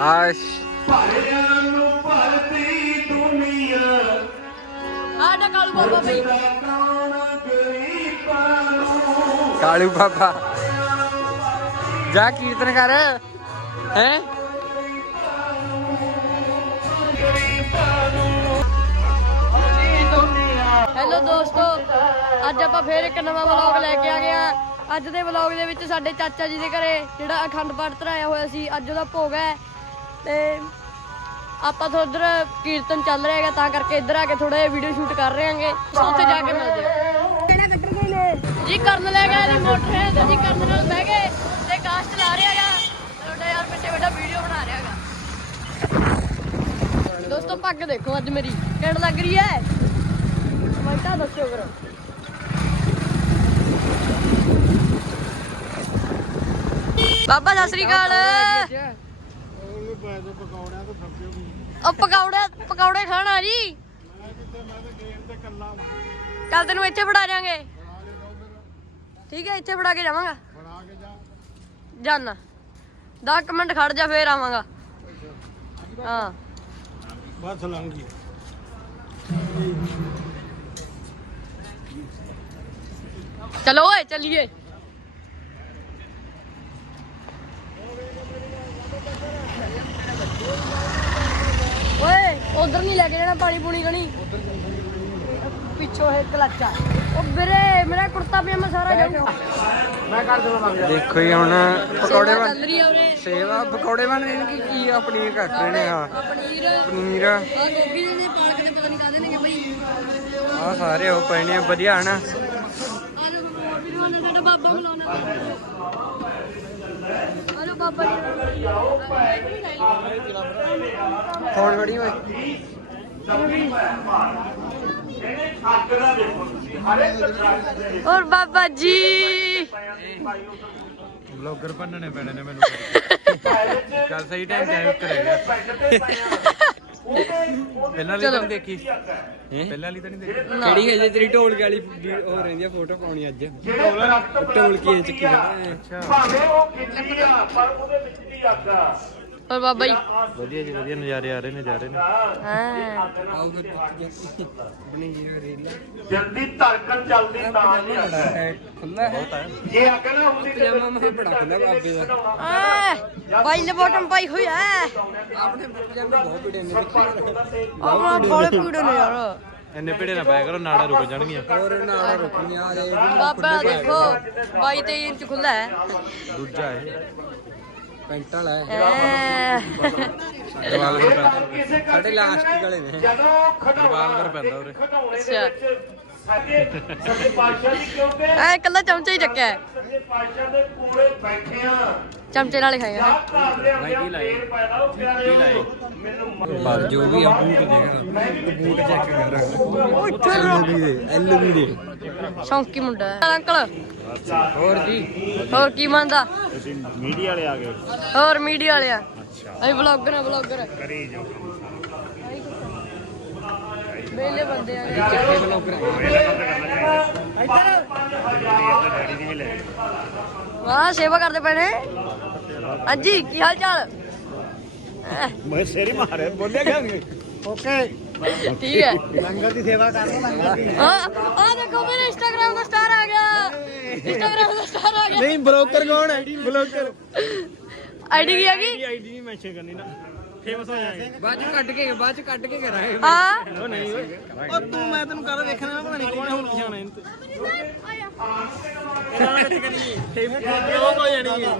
ਆਸ਼। ਭਾਰਿਆਂ ਨੂੰ ਭਰਦੀ ਦੁਨੀਆ ਆਡਾ ਕਾਲੂ ਬਾਬਾ ਬਈ। ਕਾਲੂ ਬਾਬਾ। ਜਾ ਕੀਰਤਨ ਕਰ। ਹੈ? ਹੈਲੋ ਦੋਸਤੋ ਅੱਜ ਆਪਾਂ ਫੇਰ ਇੱਕ ਨਵਾਂ ਵਲੌਗ ਲੈ ਕੇ ਆ ਗਏ ਆ। ਅੱਜ ਦੇ ਵਲੌਗ ਦੇ ਵਿੱਚ ਸਾਡੇ ਚਾਚਾ ਜੀ ਦੇ ਘਰੇ ਜਿਹੜਾ ਅਖੰਡ ਪਾਠ ਧਰਾਇਆ ਹੋਇਆ ਸੀ, ਅੱਜ ਉਹਦਾ ਭੋਗ ਹੈ। ਤੇ ਆਪਾਂ ਤੋਂ ਉਧਰ ਕੀਰਤਨ ਚੱਲ ਰਿਹਾ ਹੈਗਾ, ਤਾਂ ਕਰਕੇ ਇੱਧਰ ਆ ਕੇ ਥੋੜਾ ਵੀਡੀਓ ਸ਼ੂਟ ਕਰ ਰਹੇ ਹਾਂਗੇ। ਉੱਥੇ ਜਾ ਕੇ ਮਿਲਦੇ ਆ ਜੀ, ਕਰਨ ਲੈ ਗਏ ਜੀ ਮੋਟਰ, ਤੇ ਜੀ ਕਰਨ ਨਾਲ ਬਹਿ ਗਏ ਤੇ ਕਾਸ਼ ਚਲਾ ਰਿਹਾ ਹੈਗਾ। ਤੁਹਾਡਾ ਯਾਰ ਪਿੱਛੇ ਬੈਠਾ ਵੀਡੀਓ ਬਣਾ ਰਿਹਾ ਹੈਗਾ। ਦੋਸਤੋ, ਪੱਗ ਦੇਖੋ ਅੱਜ ਮੇਰੀ। ਕਿਹੜ ਲੱਗ ਰਹੀ ਹੈ? ਕਮੈਂਟਾਂ ਦੱਸਿਓ ਕਰੋ ਬਾਬਾ ਸਤਿ ਸ੍ਰੀ ਅਕਾਲ। ਉਹ ਪਕੌੜੇ ਪਕੌੜੇ ਖਾਣਾ ਜੀ। ਕੱਲ ਤੈਨੂੰ ਇੱਥੇ ਫੜਾ ਜਾਾਂਗੇ ਠੀਕ ਹੈ ਇੱਥੇ ਫੜਾ ਕੇ ਜਾਵਾਂਗਾ। ਜਾਨਾ। 10 ਮਿੰਟ ਖੜ ਜਾ ਫੇਰ ਆਵਾਂਗਾ। ਹਾਂ। ਬਸ ਲੰਘ ਗਈ। ਚਲੋ ਓਏ ਚੱਲੀਏ ਓਏ ਉਧਰ ਨਹੀਂ ਲੈ ਕੇ ਜਾਣਾ ਪਾਣੀ ਪੂਣੀ ਕਣੀ। ਪਿੱਛੋਂ ਹੈ ਕਲਾਚਾ ਉਹ ਵੀਰੇ ਮੇਰਾ ਕੁੜਤਾ ਪਜਾਮਾ ਸਾਰਾ ਜਾਊਗਾ ਦੇਖੋ ਜੀ ਹੁਣ ਪਕੌੜੇ ਬਣ ਰਹੀ ਆ ਉਰੇ। ਸੇਵਾ ਪਕੌੜੇ ਬਣ ਰਹੇ ਨੇ ਕਿ ਕੀ ਆ ਪਨੀਰ ਕੱਟ ਰਹੇ ਨੇ ਆ। ਆ ਪਨੀਰ। ਆ ਪਨੀਰ ਗੋਭੀ ਦੇ ਪਾਲਕ ਦੇ ਪਤਾ ਨਹੀਂ ਕਾਹਦੇ ਨੇ ਬਈ। ਆ ਸਾਰੇ ਉਹ ਪਏ ਨੇ ਵਧੀਆ ਹਨ। ਆ ਸਾਡਾ ਬਾਬਾ ਬੁਲਾਉਣਾ ਆ ਲੋ ਬਾਬਾ ਜੀ। ਫੋਨ ਫੜੀ ਓਏ ਔਰ ਬਾਬਾ ਜੀ। ਬਲੌਗਰ ਬਣਨੇ ਪੈਣੇ ਨੇ ਮੈਨੂੰ। ਚੱਲ ਸਹੀ ਟਾਈਮ ਟਾਈਮ ਕਰੇਗਾ ਪਹਿਲਾਂ ਵਾਲੀ ਤਾਂ ਨਹੀਂ ਦੇਖੀ। ਪਹਿਲਾਂ ਵਾਲੀ ਤਾਂ ਨਹੀਂ ਦੇਖੀ। ਕਿਹੜੀ ਹੈ ਜੇ? ਤੇਰੀ ਢੋਲਕੀ ਵਾਲੀ ਵੀ- ਉਹ ਰਹਿੰਦੀ ਆ ਫੋਟੋ ਪਾਉਣੀ ਅੱਜ। ਢੋਲਕੀ ਚੱਕੀ ਅੱਛਾ ਭਾਵੇਂ ਉਹ ਕਿੰਨੀ ਆ ਪਰ ਉਹਦੇ ਵਿੱਚ ਦੀ ਅੱਗ ਆ ਔਰ ਬਾਬਾ ਜੀ। ਵਧੀਆ ਜੀ ਵਧੀਆ ਨਜ਼ਾਰੇ ਆ ਰਹੇ ਨੇ ਜਾ ਰਹੇ ਨੇ। ਹਾਂ। ਜਲਦੀ ਧੜਕਣ ਚੱਲਦੀ ਤਾਂ ਨਹੀਂ ਖੁੱਲਾ ਹੈ। ਜੇ ਅੱਗ ਨਾ ਹੁੰਦੀ ਤੇ ਪਜਾਮਾ ਮਹਾ ਬੜਾ ਖੁੱਲਾ ਬਾਬੇ ਦਾ। ਆ। ਬਾਈ ਨੇ ਬੋਟਮ ਪਾਈ ਹੋਈ ਹੈ ਆਪਣੇ ਪਜਾਮੇ ਬਹੁਤ ਬੜੇ ਨੇ। ਦੇਖੀ ਆਪਣਾ ਬੋਲੇ ਪੀੜੇ ਨੇ। ਯਾਰ। ਇੰਨੇ ਭੇੜੇ ਨਾ ਪਾਇਆ ਕਰੋ ਨਾੜਾ ਰੁਕ ਜਾਣਗੀਆਂ। ਹੋਰ ਨਾੜਾ ਰੁਕਣੀਆਂ ਬਾਬਾ ਦੇਖੋ 22 23 ਇੰਚ ਖੁੱਲਾ ਹੈ। ਦੂਜਾ ਇਹ। ਪੈਂਟ ਵਾਲਾ ਹੈ। ਐ। ਰਿਵਾਲਵਰ ਪੈਂਦਾ ਸਾਡੇ ਲਾਸਟਿਕ ਵਾਲੇ ਨੇ। ਜਦੋਂ ਖਡਾਉਣਾ ਰਿਵਾਲਵਰ ਪੈਂਦਾ ਉਰੇ। ਖਡਾਉਣੇ ਦੇ ਅੱਛਾ। ਵਿੱਚ ਸਾਡੇ ਸੱਚੇ ਪਾਤਸ਼ਾਹ ਜੀ ਕਿਉਂਕਿ ਐ ਇਕੱਲਾ ਚਮਚਾ ਹੀ ਚੱਕਿਆ ਹੈ। ਸੱਚੇ ਪਾਤਸ਼ਾਹ ਦੇ ਕੋਲੇ ਬੈਠੇ ਆ। ਚਮਚੇ ਨਾਲ ਖਾਏਗਾ ਜੋ ਵੀ ਆ ਬੂਟ ਦੇਖਣਾ। ਬੂਟ ਚੈੱਕ ਕਰ। ਰਿਹਾ ਦੇ ਦੇ। ਸ਼ੌਂਕੀ ਮੁੰਡਾ ਅੰਕਲ। ਹੋਰ ਜੀ? ਹੋਰ ਕੀ ਮੰਨਦਾ ਮੀਡੀਆ ਵਾਲੇ ਆ ਗਏ? ਹੋਰ ਮੀਡੀਆ ਵਾਲਿਆ ਅਸੀਂ ਬਲੌਗਰ ਆ ਬਲੌਗਰ ਕਰੀ ਜੋ ਵੇਲੇ ਬੰਦੇ ਆ ਚੱਕੇ ਬਲੌਗਰ ਵਾਹ ਸੇਵਾ ਕਰਦੇ ਪਏ ਨੇ? ਹਾਂਜੀ ਕੀ ਹਾਲ ਚਾਲ ਮੈਂ ਸੇਰੀ ਮਾਰੇ ਬੋਲਿਆ ਕਿਉਂ ਨਹੀਂ? ਓਕੇ। ਠੀਕ ਹੈ। ਲੰਗਰ ਦੀ ਸੇਵਾ ਕਰ ਲੰਗਰ ਦੀ। ਆ ਆ ਦੇਖੋ ਮੇਰੇ ਇੰਸਟਾਗ੍ਰਾਮ ਦਾ ਸਟਾਰ ਆ ਗਿਆ। ਇੰਸਟਾਗ੍ਰਾਮ ਦਾ ਸਟਾਰ ਆ ਗਿਆ। ਨਹੀਂ ਬਲੌਗਰ ਕੌਣ ਹੈ? ਬਲੌਗਰ। ਆਈਡੀ ਕੀ ਆ ਗਈ? ਆਈਡੀ ਨਹੀਂ ਮੈਂਸ਼ਨ ਕਰਨੀ ਨਾ। ਫੇਮਸ ਹੋ ਜਾਏਗੇ। ਬਾਅਦ ਚ ਕੱਟ ਕੇ ਬਾਅਦ ਚ ਕੱਟ ਕੇ ਕਰਾਂਗੇ। ਆ ਉਹ ਨਹੀਂ ਓਏ। ਉਹ ਤੂੰ ਮੈਂ ਤੈਨੂੰ ਕਰ ਵੇਖਣਾ ਪਤਾ ਨਹੀਂ ਕੌਣ ਹੈ ਹੁਣ ਪਛਾਣਾ ਇਹਨੂੰ ਫੇਮਸ ਹੋ ਜਾਣੀ ਹੈ।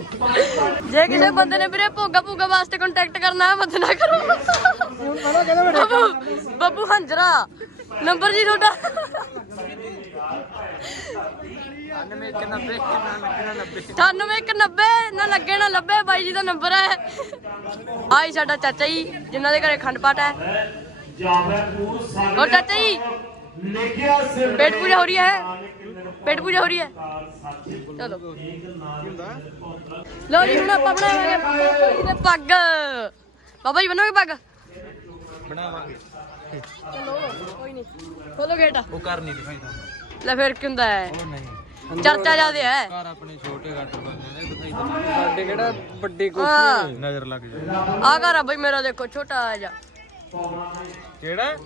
ਜੇ ਕਿਸੇ ਬੰਦੇ ਨੇ ਵੀਰੇ ਭੋਗਾ ਭੂਗਾ ਵਾਸਤੇ ਕੰਟੈਕਟ ਕਰਨਾ ਹੈ ਮਤ ਨਾ ਕਰੋ। ਬੱਬੂ ਬੱਬੂ ਹੰਜਰਾ ਨੰਬਰ ਜੀ ਤੁਹਾਡਾ। 9190 ਨਾ ਲੱਗੇ ਨਾ ਲੱਭੇ ਬਾਈ ਜੀ ਦਾ ਨੰਬਰ ਹੈ। ਆਈ ਸਾਡਾ ਚਾਚਾ ਜੀ ਜਿਨ੍ਹਾਂ ਦੇ ਘਰੇ ਖੰਡ ਪਾਠ ਹੈ। ਹੋਰ ਚਾਚਾ ਜੀ ਪੇਟ ਪੂਜਾ ਹੋ ਰਹੀ ਹੈ। ਪੇਟ ਪੂਜਾ ਹੋ ਰਹੀ ਹੈ। ਚਲੋ। ਲੋ ਜੀ ਹੁਣ ਆਪਾਂ ਬਣਾਵਾਂਗੇ ਤੇ ਪੱਗ। ਬਾਬਾ ਜੀ ਬਣਾਓਗੇ ਪੱਗ? ਬਣਾਵਾਂਗੇ। ਚਲੋ ਕੋਈ ਨਹੀਂ। ਖੋਲੋ ਗੇਟ। ਉਹ ਕਰ ਨਹੀਂ ਦਿਖਾਈ ਤਾਂ। ਲੈ ਫਿਰ ਕੀ ਹੁੰਦਾ ਹੈ? ਉਹ ਨਹੀਂ। ਚਰਚਾ ਜ਼ਿਆਦੇ ਹੈ। ਘਰ ਆਪਣੇ ਛੋਟੇ ਘੱਟ ਬੰਦੇ ਨੇ ਦਿਖਾਈ ਸਾਡੇ ਕਿਹੜਾ ਵੱਡੇ ਹਾਂ। ਨਜ਼ਰ ਲੱਗ ਜਾਏ। ਆ ਘਰ ਆ ਬਈ ਮੇਰਾ ਦੇਖੋ ਛੋਟਾ ਜਿਹਾ ਕਿਹੜਾ?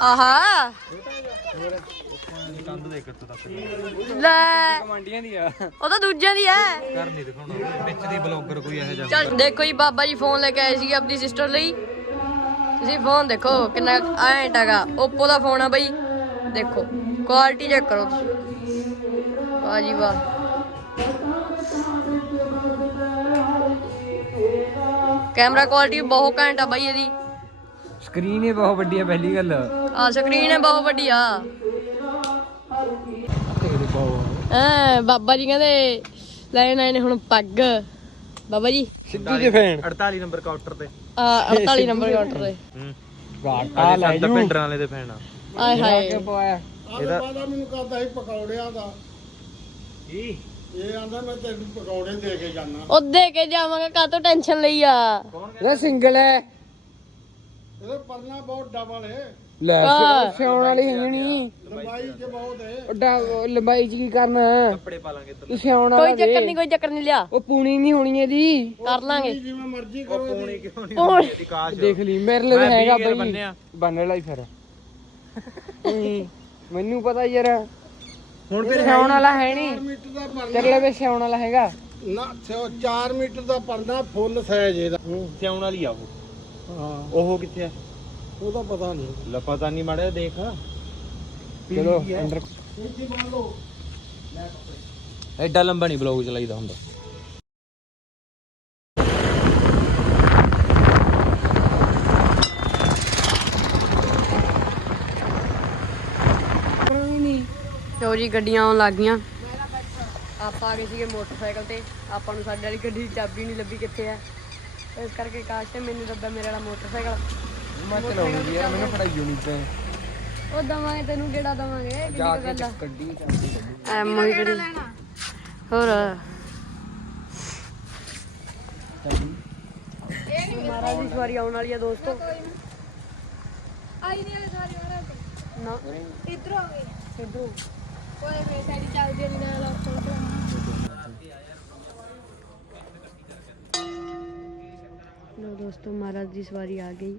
ਆਹਾ। ਕੰਧ ਦੇ ਕਿੱਥੇ ਤੱਕ। ਲੈ। ਕਮਾਂਡੀਆਂ ਦੀ ਆ। ਉਹ ਤਾਂ ਦੂਜਿਆਂ ਦੀ ਹੈ। ਘਰ ਨਹੀਂ ਦਿਖਾਉਣਾ। ਵਿੱਚ ਦੀ ਬਲੌਗਰ ਕੋਈ ਇਹੋ ਜਿਹਾ ਚਲ ਦੇਖੋ ਜੀ ਬਾਬਾ ਜੀ ਫੋਨ ਲੈ ਕੇ ਆਏ ਸੀ ਆਪਣੀ ਸਿਸਟਰ ਲਈ। ਤੁਸੀਂ ਫੋਨ ਦੇਖੋ ਕਿੰਨਾ ਐਂਟ ਹੈਗਾ। Oppo ਦਾ ਫੋਨ ਆ ਬਈ। ਦੇਖੋ। ਕੁਆਲਿਟੀ ਚੈੱਕ ਕਰੋ। ਤੁਸੀਂ ਵਾਹ ਜੀ ਵਾਹ। ਕੈਮਰਾ ਕੁਆਲਿਟੀ ਬਹੁਤ ਘੈਂਟ ਆ ਬਈ ਇਹਦੀ। ਸਕਰੀਨ ਹੀ ਬਹੁਤ ਵੱਡੀ ਆ ਪਹਿਲੀ ਗੱਲ। ਆ ਸਕਰੀਨ ਹੈ ਬਹੁਤ ਵੱਡੀ ਆ। ਹਾਂ ਬਾਬਾ ਜੀ ਕਹਿੰਦੇ ਲੈਣ ਆਏ ਨੇ ਹੁਣ ਪੱਗ। ਬਾਬਾ ਜੀ। ਸਿੱਧੂ ਦੇ ਫੈਨ। 48 ਨੰਬਰ ਕਾਊਂਟਰ ਤੇ। ਆ 48 ਨੰਬਰ ਕਾਊਂਟਰ ਤੇ। ਹੂੰ। ਆ ਲੈ ਜੂ ਪਿੰਡਰਾਂ ਵਾਲੇ ਦੇ ਫੈਨ ਆ। ਆਏ ਹਾਏ। ਇਹਦਾ ਮੈਨੂੰ ਕਹਦਾ ਸੀ ਪਕੌੜਿਆਂ ਦਾ। ਕੀ? ਇਹ ਆਂਦਾ ਮੈਂ ਤੈਨੂੰ ਪਕੌੜੇ ਦੇ ਕੇ ਜਾਣਾ ਉਹ ਦੇ ਕੇ ਜਾਵਾਂਗਾ ਕਾਤੋਂ ਟੈਨਸ਼ਨ ਲਈ ਆ? ਇਹ ਸਿੰਗਲ ਹੈ। ਇਹਦੇ ਪਰਨਾ ਬਹੁਤ ਡਬਲ ਹੈ। ਲੈ। ਸਿਆਉਣ ਵਾਲੀ ਹੈ ਨਹੀਂ ਲੰਬਾਈ ਚ ਬਹੁਤ ਹੈ। ਓਡਾ ਲੰਬਾਈ ਚ ਕੀ ਕਰਨਾ? ਕੱਪੜੇ ਪਾ ਲਾਂਗੇ ਤੂੰ ਸਿਆਉਣ ਕੋਈ ਚੱਕਰ ਨਹੀਂ ਕੋਈ ਚੱਕਰ ਨਹੀਂ ਲਿਆ। ਉਹ ਪੂਣੀ ਨਹੀਂ ਹੋਣੀ ਇਹਦੀ। ਕਰ ਲਾਂਗੇ। ਜਿਵੇਂ ਮਰਜ਼ੀ ਕਰੋ ਇਹਦੀ। ਕਿਉਂ ਨਹੀਂ ਹੁਣ ਦੇਖ ਲਈ ਮੇਰੇ ਲਈ ਹੈਗਾ ਬਈ। ਬੰਨ ਲਈ ਫਿਰ। ਮੈਨੂੰ ਪਤਾ ਯਾਰ। ਹੁਣ ਫਿਰ ਸਿਆਉਣ ਵਾਲਾ ਹੈ ਨਹੀਂ। ਮੀਟਰ ਦਾ ਪਰਨਾ। ਤੇਰੇ ਵਿੱਚ ਸਿਆਉਣ ਵਾਲਾ ਹੈਗਾ। ਨਾ 4 ਮੀਟਰ ਦਾ ਪਰਨਾ ਫੁੱਲ ਸਾਈਜ਼ ਇਹਦਾ। ਸਿਆਉਣ ਵਾਲੀ ਆ ਉਹ। ਹਾਂ। ਉਹ ਕਿੱਥੇ ਆ? ਉਹਦਾ ਪਤਾ ਨਹੀਂ। ਲੈ ਪਤਾ ਨਹੀਂ ਮਾੜਾ ਦੇਖ। ਚਲੋ ਅੰਦਰ। ਐਡਾ ਲੰਬਾ ਨਹੀਂ ਬਲੌਗ ਚਲਾਈਦਾ ਹੁੰਦਾ। ਚੋ ਜੀ ਗੱਡੀਆਂ ਆਉਣ ਲੱਗ ਗਈਆਂ। ਆਪਾਂ ਆ ਗਏ ਸੀਗੇ ਮੋਟਰਸਾਈਕਲ ਤੇ। ਆਪਾਂ ਨੂੰ ਸਾਡੇ ਵਾਲੀ ਗੱਡੀ ਦੀ ਚਾਬੀ ਨਹੀਂ ਲੱਭੀ ਕਿੱਥੇ ਆ। ਇਸ ਕਰਕੇ ਕਾਸ਼ ਤੇ ਮੈਨੂੰ ਲੱਭਾ ਮੇਰੇ ਵਾਲਾ ਮੋਟਰਸਾਈਕਲ। ਮੈਂ ਚਲਾਉਂਗੀ ਯਾਰ ਮੈਨੂੰ ਫੜਾਈ ਹੋਣੀ ਪੈ ਉਹ ਦਵਾਂਗੇ ਤੈਨੂੰ ਕਿਹੜਾ ਦਵਾਂਗੇ? ਜਾ ਕੇ ਗੱਡੀ ਚੱਲਦੀ ਐਮ ਹੋਈ ਕਿਹੜੀ? ਹੋਰ। ਮਹਾਰਾਜ ਦੀ ਸਵਾਰੀ ਆਉਣ ਵਾਲੀ ਆ ਦੋਸਤੋ। ਆਈ ਨਹੀਂ ਵਾਲੇ ਸਾਰੇ ਵਾਲਾ ਨਾ। ਇਧਰੋਂ ਆ ਗਏ ਇਧਰੋਂ। ਕੋਈ ਮੇਰੇ ਸਾਈਡ ਚੱਲਦੀ ਨਹੀਂ ਨਾਲ ਆਪਸ਼ਨ ਲੋ ਦੋਸਤੋ ਮਹਾਰਾਜ ਦੀ ਸਵਾਰੀ ਆ ਗਈ।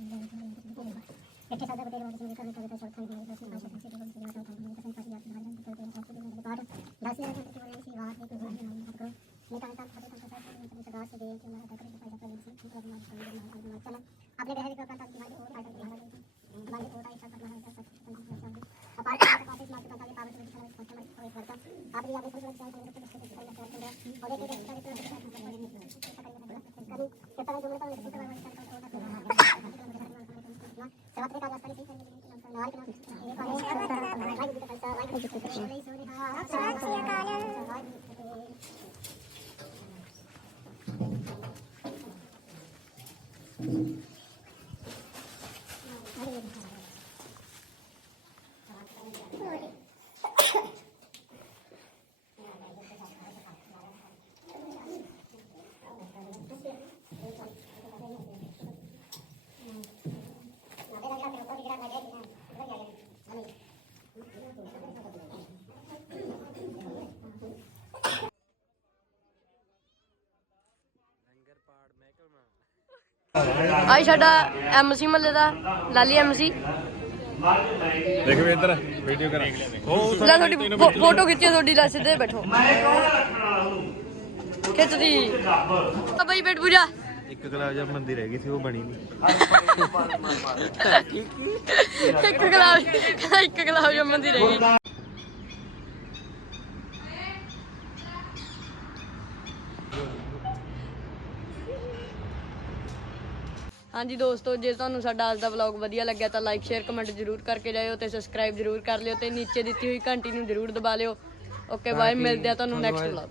बैठे साझा को देख रहे हैं कभी कभी तो चौथा भी दस में भाषा से जो भी बात होता है कसम का याद तुम्हारे अंदर तो देना चाहिए मेरे पास दस में रहने की वजह से बात है कि मैं नहीं कर मैं कहता हूं तो सब कुछ सदा से देख मैं तक के पैसा पर इसी को मैं चलो अपने घर का कहता हूं तुम्हारे और आगे बढ़ा रही हूं तुम्हारे और आगे चल रहा है सब अपार्ट का काफी मार्केट का काफी काफी कस्टमर को करता आप ये आगे चल रहे हैं और देखिए कभी Thank you. ਆਈ ਸਾਡਾ ਐਮਸੀ ਮੱਲੇ ਦਾ ਲਾਲੀ ਐਮਸੀ ਦੇਖ ਵੀ ਇੱਧਰ ਵੀਡੀਓ ਕਰਾਂ। ਉਹ ਲੈ ਤੁਹਾਡੀ ਫੋਟੋ ਖਿੱਚੀ ਤੁਹਾਡੀ ਲੈ ਸਿੱਧੇ ਬੈਠੋ। ਖਿੱਚਦੀ ਆ ਬਈ ਬੈਠ ਪੂਜਾ। ਇੱਕ ਗੁਲਾਬ ਜਾਮਨ ਦੀ ਰਹਿ ਗਈ ਸੀ ਉਹ ਬਣੀ ਨਹੀਂ। ਇੱਕ ਗਲਾਸ ਇੱਕ ਗਲਾਸ ਜੰਮਣ ਦੀ ਰਹਿ ਗਈ। ਹਾਂਜੀ ਦੋਸਤੋ ਜੇ ਤੁਹਾਨੂੰ ਸਾਡਾ ਅੱਜ ਦਾ ਵਲੌਗ ਵਧੀਆ ਲੱਗਿਆ ਤਾਂ ਲਾਈਕ ਸ਼ੇਅਰ ਕਮੈਂਟ ਜਰੂਰ ਕਰਕੇ ਜਾਇਓ ਤੇ ਸਬਸਕ੍ਰਾਈਬ ਜਰੂਰ ਕਰ ਲਿਓ ਤੇ ਨੀਚੇ ਦਿੱਤੀ ਹੋਈ ਘੰਟੀ ਨੂੰ ਜਰੂਰ ਦਬਾ ਲਿਓ। ਓਕੇ ਬਾਏ ਮਿਲਦੇ ਆ ਤੁਹਾਨੂੰ ਨੈਕਸਟ ਵਲੌਗ